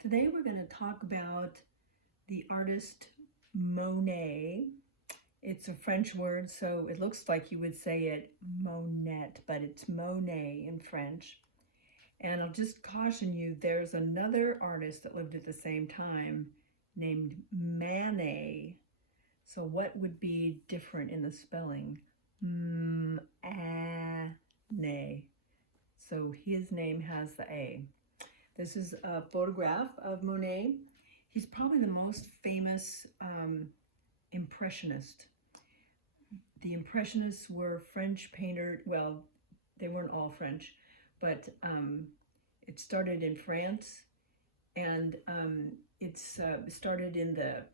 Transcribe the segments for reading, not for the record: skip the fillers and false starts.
Today we're going to talk about the artist Monet. It's a French word, so it looks like you would say it Monet, but it's Monet in French. And I'll just caution you, there's another artist that lived at the same time named Manet. So what would be different in the spelling? Manet. So his name has the A. This is a photograph of Monet. He's probably the most famous impressionist. The impressionists were French painters. Well, they weren't all French, but it started in France, and it's started in the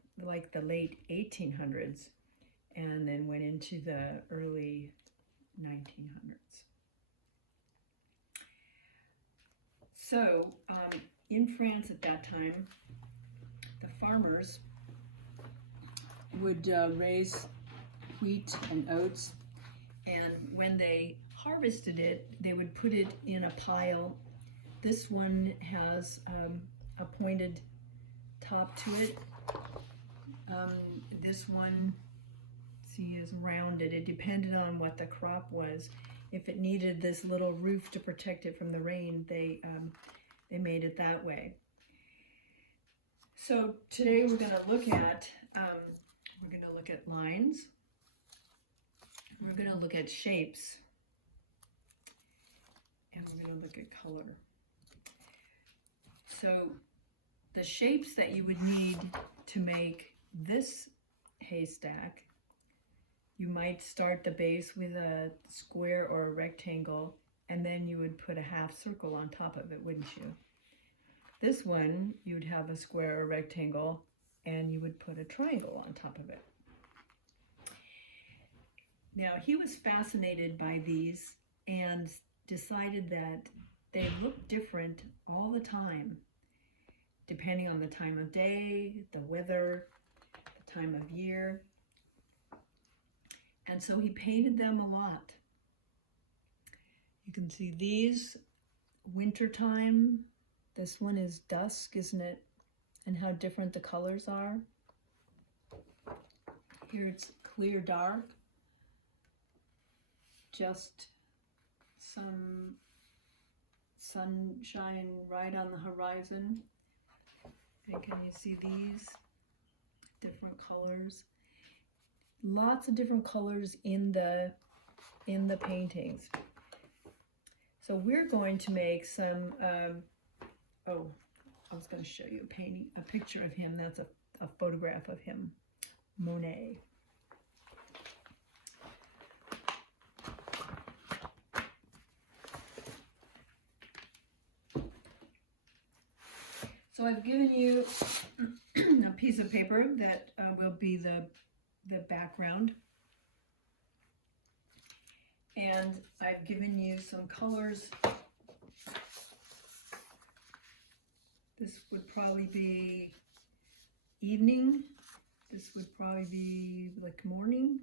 late 1800s, and then went into the early 1900s. So in France at that time, the farmers would raise wheat and oats, and when they harvested it, they would put it in a pile. This one has a pointed top to it. This one, see, is rounded. It depended on what the crop was. If it needed this little roof to protect it from the rain, they made it that way. So today we're going to look at lines. We're going to look at shapes, and we're going to look at color. So the shapes that you would need to make this haystack, you might start the base with a square or a rectangle, and then you would put a half circle on top of it, wouldn't you? This one, you would have a square or rectangle, and you would put a triangle on top of it. Now, he was fascinated by these and decided that they look different all the time, depending on the time of day, the weather, the time of year. And so he painted them a lot. You can see these, wintertime. This one is dusk, isn't it? And how different the colors are. Here it's clear dark. Just some sunshine right on the horizon. And can you see these different colors? Lots of different colors in the paintings. So we're going to make some. Oh, I was going to show you a picture of him. That's a photograph of him, Monet. So I've given you a piece of paper that will be the background. And I've given you some colors. This would probably be evening. This would probably be like morning.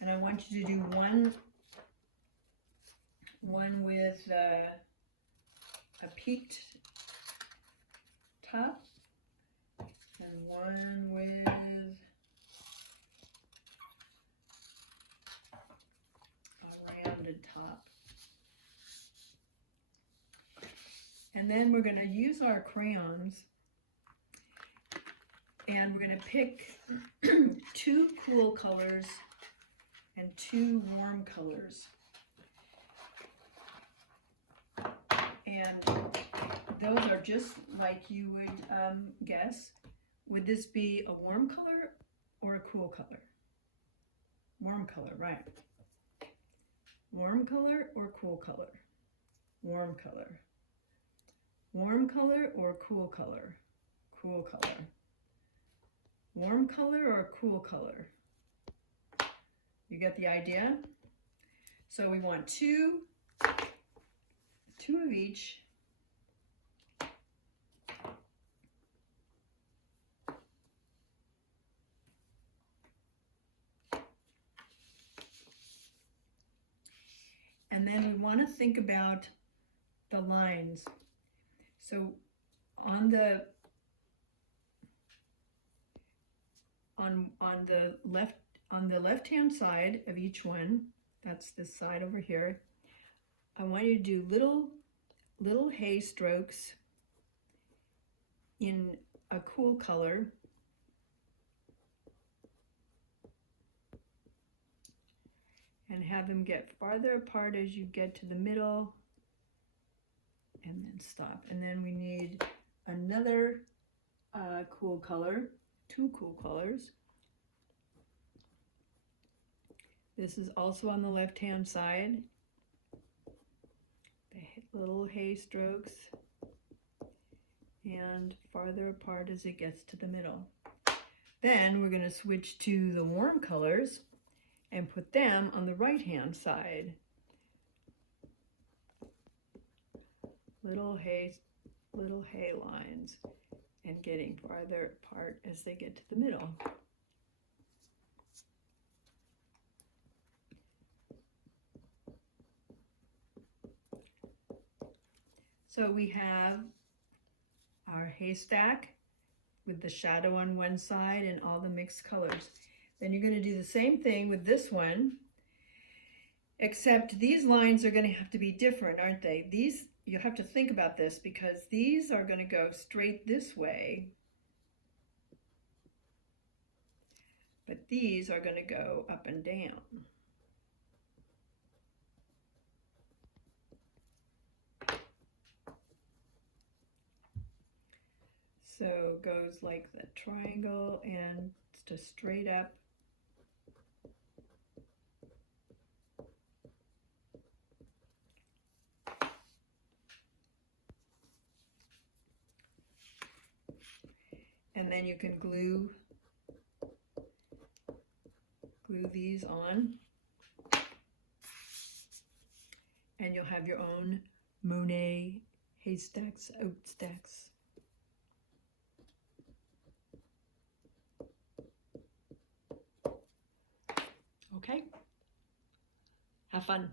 And I want you to do one with a peaked top, and one with a rounded top. And then we're going to use our crayons, and we're going to pick two cool colors and two warm colors. And those are just like you would guess. Would this be a warm color or a cool color? Warm color, right. Warm color or cool color? Warm color. Warm color or cool color? Cool color. Warm color or cool color? You get the idea? So we want two of each. And then we want to think about the lines. So on the left hand side of each one, that's this side over here, I want you to do little hay strokes in a cool color. And have them get farther apart as you get to the middle, and then stop. And then we need another cool color, 2 cool colors. This is also on the left hand side. The little hay strokes, and farther apart as it gets to the middle. Then we're going to switch to the warm colors and put them on the right hand side. Little hay lines, and getting farther apart as they get to the middle. So we have our haystack with the shadow on one side and all the mixed colors. Then you're going to do the same thing with this one, except these lines are going to have to be different, aren't they? These, you have to think about this, because these are going to go straight this way, but these are going to go up and down. So it goes like the triangle and just straight up. And then you can glue these on, and you'll have your own Monet haystacks, oat stacks. Okay, have fun.